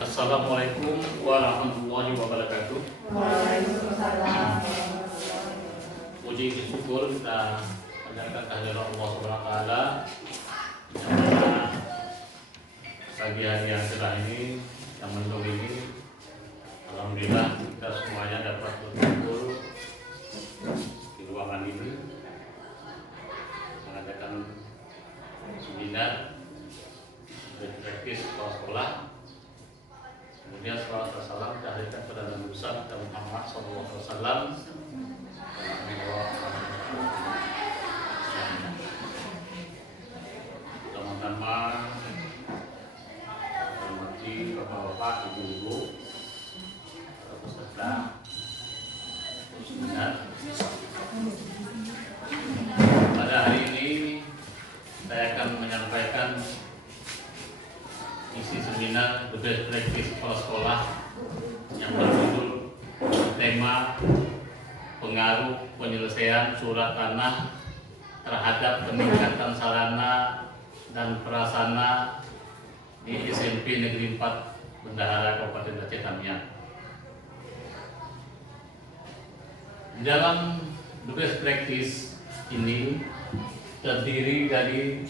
Assalamualaikum warahmatullahi wabarakatuh. Waalaikumsalam. Puji syukur kita panjatkan kehadiran Allah Subhanahu wa taala. Pagi hari yang cerah ini, yang mendung ini, alhamdulillah kita semuanya dapat berkumpul di ruangan ini mengadakan seminar praktis sekolah. Kemudian salawat dan salam dihadirkan kepada Nabi besar Muhammad SAW. Teman-teman, hormati bapak-bapak, ibu-ibu, peserta seminar. Pada hari ini saya akan menyampaikan isi seminar The Best Practice Sekolah yang berjudul tema pengaruh penyelesaian surat tanah terhadap peningkatan sarana dan prasarana di SMP Negeri 4 Bendahara Kabupaten Aceh Tamiang. Di dalam The Best Practice ini terdiri dari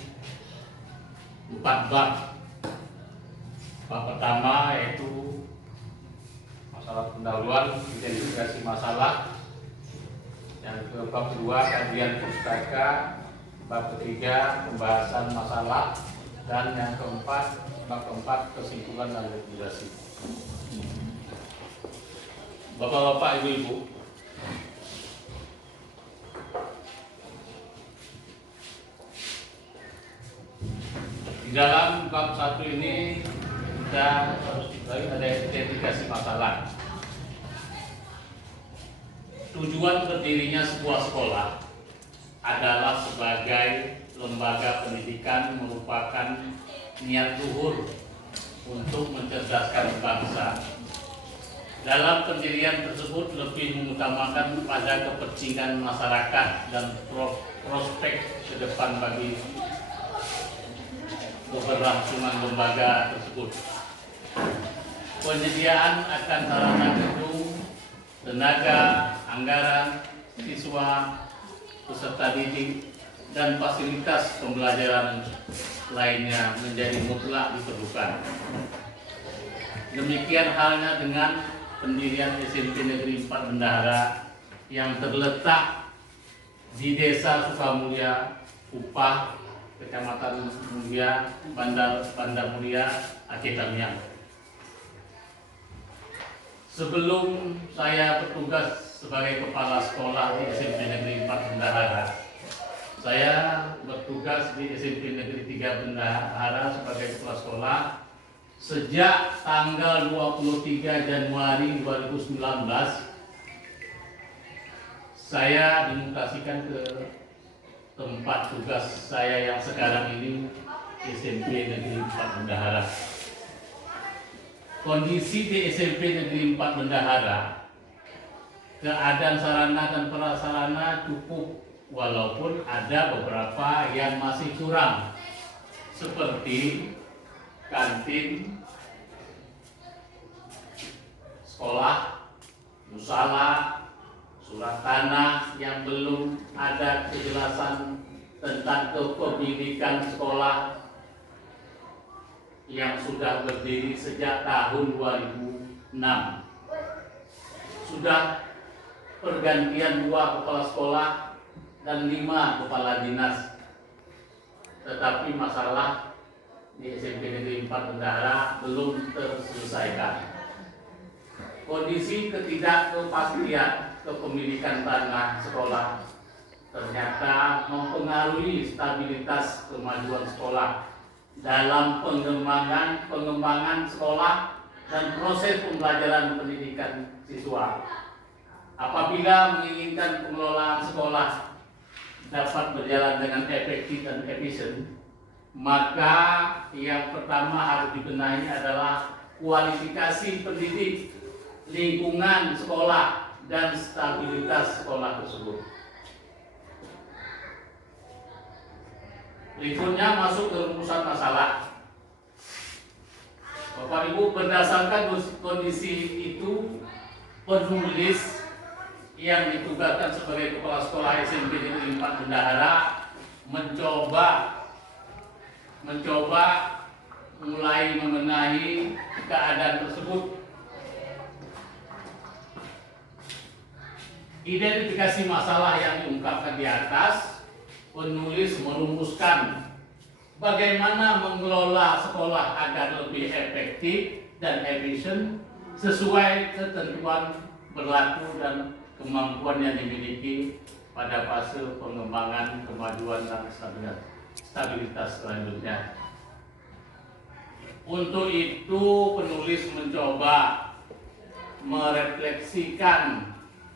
4 bab. Bab pertama yaitu masalah pendahuluan, identifikasi masalah. Yang bab kedua kajian pustaka. Bab ketiga pembahasan masalah. Dan yang keempat, bab keempat kesimpulan dan rekomendasi. Bapak-bapak, ibu-ibu, di dalam bab 1 ini kita harus ada identifikasi masalah. Tujuan berdirinya sebuah sekolah adalah sebagai lembaga pendidikan merupakan niat luhur untuk mencerdaskan bangsa. Dalam pendirian tersebut lebih mengutamakan pada kepentingan masyarakat dan prospek ke depan bagi keberlangsungan lembaga tersebut. Penyediaan akan sarana gedung, tenaga, anggaran, siswa, peserta didik, dan fasilitas pembelajaran lainnya menjadi mutlak diperlukan. Demikian halnya dengan pendirian SMP Negeri 4 Bendahara yang terletak di Desa Sukamulya, Upah, Kecamatan Mulia, Bandar Mulia, Aceh Tamiang. Sebelum saya bertugas sebagai kepala sekolah di SMP Negeri 4 Bendahara, saya bertugas di SMP Negeri 3 Bendahara sebagai kepala sekolah sejak tanggal 23 Januari 2019. Saya dimutasikan ke tempat tugas saya yang sekarang ini, SMP Negeri 4 Bendahara. Kondisi di SMP Negeri 4 Bendahara, keadaan sarana dan prasarana cukup, walaupun ada beberapa yang masih kurang, seperti kantin sekolah, musala, surat tanah yang belum ada kejelasan tentang kepemilikan sekolah yang sudah berdiri sejak tahun 2006. Sudah pergantian 2 kepala sekolah dan 5 kepala dinas, tetapi masalah di SMP Negeri 4 Bendahara belum terselesaikan. Kondisi ketidakpastian kepemilikan tanah sekolah ternyata mempengaruhi stabilitas kemajuan sekolah dalam pengembangan sekolah dan proses pembelajaran pendidikan siswa. Apabila menginginkan pengelolaan sekolah dapat berjalan dengan efektif dan efisien, maka yang pertama harus dibenahi adalah kualifikasi pendidik, lingkungan sekolah, dan stabilitas sekolah tersebut. Berikutnya masuk ke rumusan masalah. Bapak Ibu, berdasarkan kondisi itu, penulis yang ditugaskan sebagai kepala sekolah SMP Negeri 4 Bendahara mencoba mulai membenahi keadaan tersebut. Identifikasi masalah yang diungkapkan di atas, penulis merumuskan bagaimana mengelola sekolah agar lebih efektif dan efisien sesuai ketentuan berlaku dan kemampuan yang dimiliki pada fase pengembangan, kemajuan, dan stabilitas selanjutnya. Untuk itu, penulis mencoba merefleksikan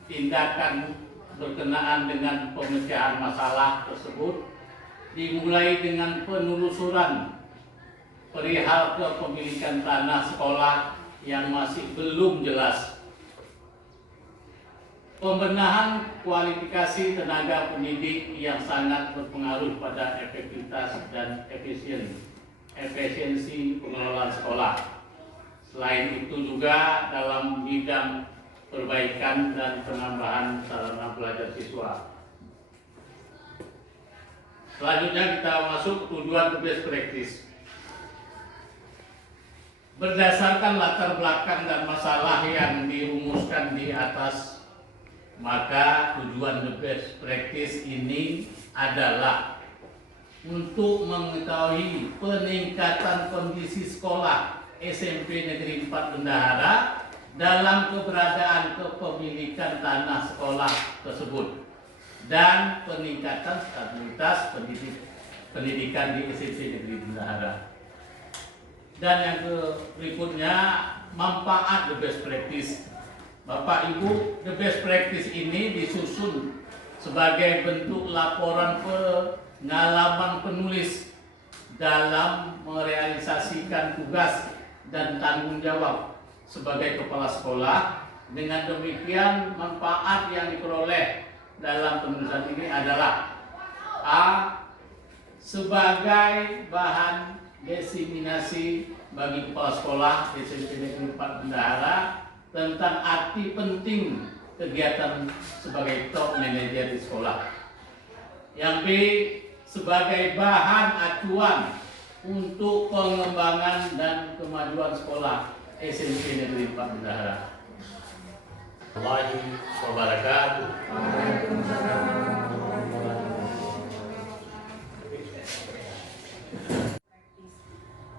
tindakan berkenaan dengan pemecahan masalah tersebut, dimulai dengan penelusuran perihal kepemilikan tanah sekolah yang masih belum jelas, pembenahan kualifikasi tenaga pendidik yang sangat berpengaruh pada efektivitas dan efisiensi pengelolaan sekolah. Selain itu juga dalam bidang perbaikan dan penambahan sarana belajar siswa. Selanjutnya kita masuk ke tujuan best practice. Berdasarkan latar belakang dan masalah yang dirumuskan di atas, maka tujuan the best practice ini adalah untuk mengetahui peningkatan kondisi sekolah SMP Negeri 4 Bendahara dalam keberadaan kepemilikan tanah sekolah tersebut dan peningkatan stabilitas pendidikan di SMP Negeri Bendahara. Dan yang berikutnya, manfaat the best practice. Bapak Ibu, the best practice ini disusun sebagai bentuk laporan pengalaman penulis dalam merealisasikan tugas dan tanggung jawab sebagai kepala sekolah. Dengan demikian, manfaat yang diperoleh dalam penulisan ini adalah A. Sebagai bahan diseminasi bagi kepala sekolah SMP Negeri 4 Bendahara tentang arti penting kegiatan sebagai top manager di sekolah. Yang B. Sebagai bahan acuan untuk pengembangan dan kemajuan sekolah SMP Negeri 4 Bendahara. Waalaikumsalam wabarakatuh.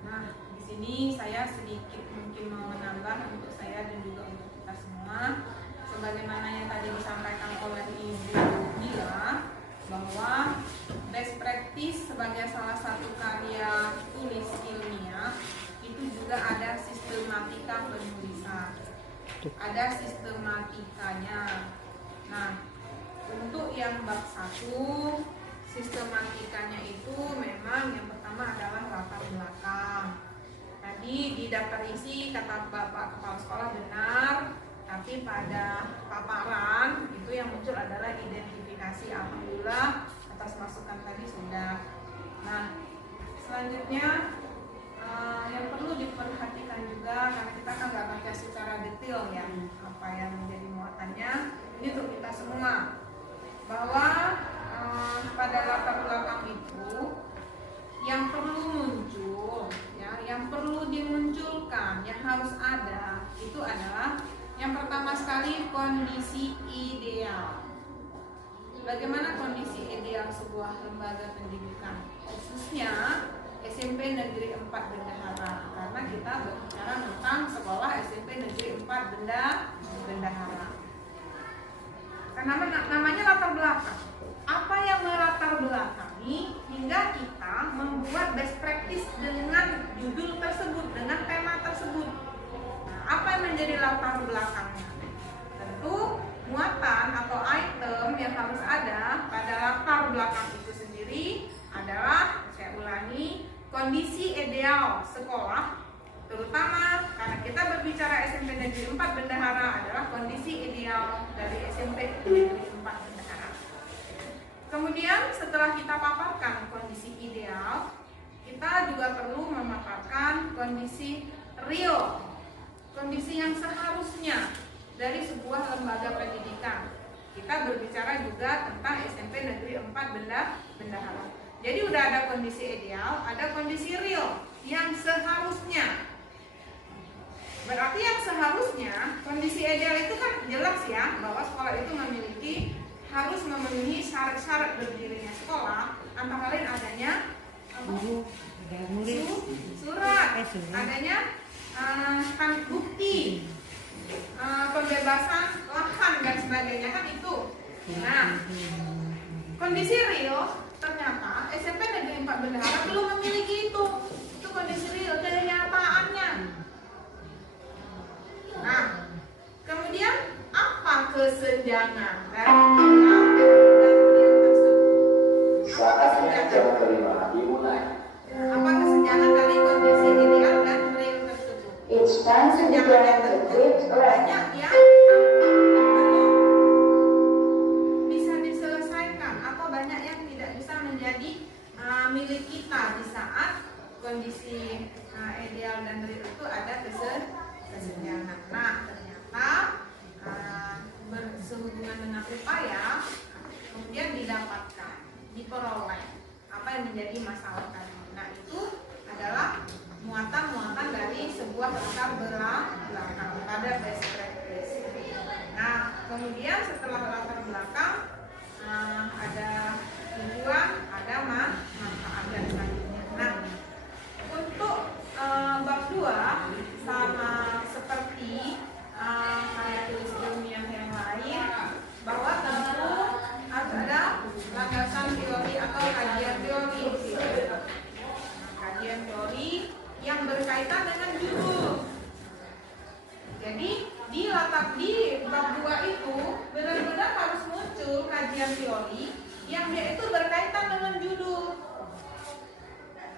Nah, di sini saya sedikit mungkin mau menambah untuk saya dan juga untuk kita semua, sebagaimana yang tadi disampaikan oleh Ibu Mila, bahwa best practice sebagai salah satu karya tulis ilmiah itu juga ada sistematika penulisan, ada sistematikanya. Nah, untuk yang bab 1, sistematikanya itu memang yang pertama adalah latar belakang. Tadi di daftar isi kata Bapak Kepala Sekolah benar, tapi pada paparan itu yang muncul adalah identifikasi. Alhamdulillah atas masukan tadi sudah. Nah, selanjutnya yang perlu diperhatikan juga, karena kita kan nggak baca secara detail ya apa yang menjadi muatannya, ini untuk kita semua, bahwa pada latar belakang itu yang perlu muncul, ya, yang perlu dimunculkan, yang harus ada itu adalah yang pertama sekali kondisi ideal. Bagaimana kondisi ideal sebuah lembaga pendidikan, khususnya SMP Negeri 4 Bendahara, karena kita berbicara tentang sekolah SMP Negeri 4 Bendahara. Karena namanya latar belakang. Apa yang melatar belakangi hingga kita membuat best practice dengan judul tersebut, dengan tema tersebut. Nah, apa yang menjadi latar belakangnya? Tentu muatan atau item yang harus ada pada latar belakang itu sendiri adalah, saya ulangi, kondisi ideal sekolah, terutama karena kita berbicara SMP Negeri 4 Bendahara adalah kondisi ideal dari SMP Negeri 4 Bendahara. Kemudian setelah kita paparkan kondisi ideal, kita juga perlu memaparkan kondisi real, kondisi yang seharusnya dari sebuah lembaga pendidikan. Kita berbicara juga tentang SMP Negeri 4 Bendahara. Jadi udah ada kondisi ideal, ada kondisi real yang seharusnya. Berarti yang seharusnya, kondisi ideal itu kan jelas ya, bahwa sekolah itu harus memenuhi syarat-syarat berdirinya sekolah, antara lain adanya surat, adanya bukti, pembebasan lahan dan sebagainya, kan itu. Nah, kondisi real ternyata SMP Negeri 4 Bendahara belum memiliki itu. Itu kondisi real, kenyataannya. Nah, kemudian apa kesenjangan dari ideal dan real tersebut? Saatnya jam kelima dimulai. Apa kesenjangan dari kondisi ideal dan real tersebut? It's time to begin the fifth Banyak lesson. yang belum bisa diselesaikan atau banyak yang tidak bisa menjadi milik kita di saat kondisi ideal dan real itu ada kesenjangan. Nah, ternyata bersehubungan dengan upaya kemudian didapatkan, diperoleh apa yang menjadi masalah tadi. Nah, itu adalah muatan-muatan dari sebuah latar belakang pada best practice. Nah, kemudian setelah latar belakang ada tujuan, ada manfaat dan sebagainya. Nah, untuk bab 2 sama seperti karya tulis ilmiah yang lain, bahwa tentu harus ada landasan teori atau kajian teori. Kajian teori yang berkaitan dengan judul. Jadi di bab 2 itu benar-benar harus muncul kajian teori yang dia itu berkaitan dengan judul.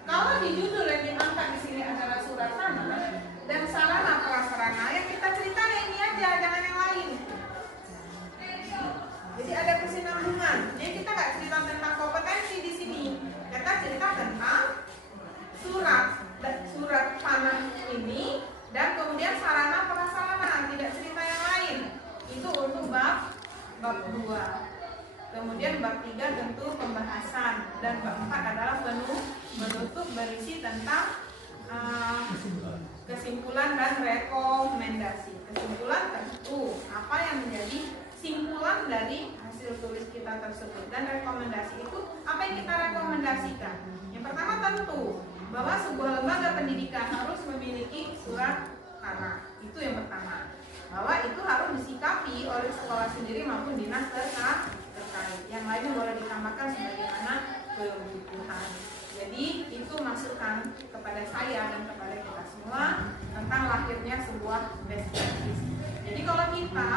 Kalau di judul yang diangkat di sini adalah surat tanah dan sarana prasarana, yang kita ceritakan ini aja, jangan yang lain. Jadi ada kesinambungan. Jadi kita nggak cerita tentang kompetensi di sini. Kita cerita tentang surat tanah ini dan kemudian sarana prasarana, tidak cerita yang lain. Itu untuk bab 2. Kemudian bab 3 tentu pembahasan dan bab 4 adalah menutup berisi tentang kesimpulan dan rekomendasi. Kesimpulan tentu apa yang menjadi simpulan dari hasil tulis kita tersebut, dan rekomendasi itu apa yang kita rekomendasikan. Yang pertama tentu bahwa sebuah lembaga pendidikan harus memiliki surat tanah. Itu yang pertama. Bahwa itu harus disikapi oleh sekolah sendiri maupun dinas terkait. Yang lainnya boleh ditambahkan sebagaimana kebutuhan. Jadi itu masukan kepada saya dan kepada kita semua tentang lahirnya sebuah best practice. Jadi kalau kita